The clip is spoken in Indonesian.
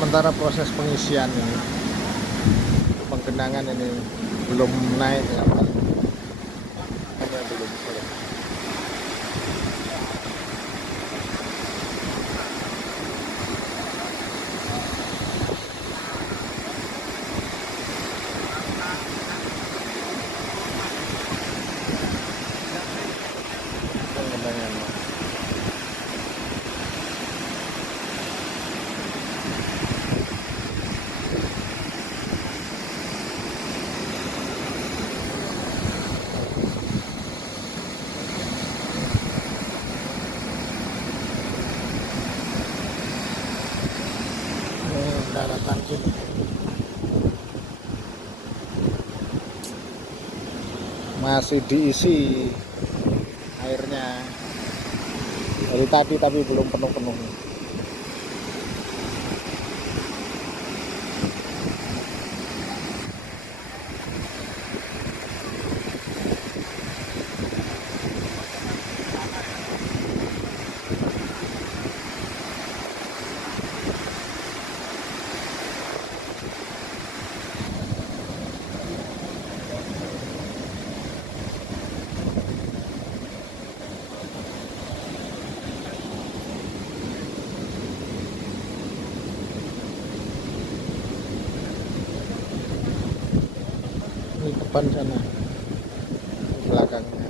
sementara proses pengisian ini penggenangan ini belum naik ya, Pak. Belum. Pengembangan. Daratan sini masih diisi airnya dari tadi tapi belum penuh-penuh. Ini depan sana, belakangnya.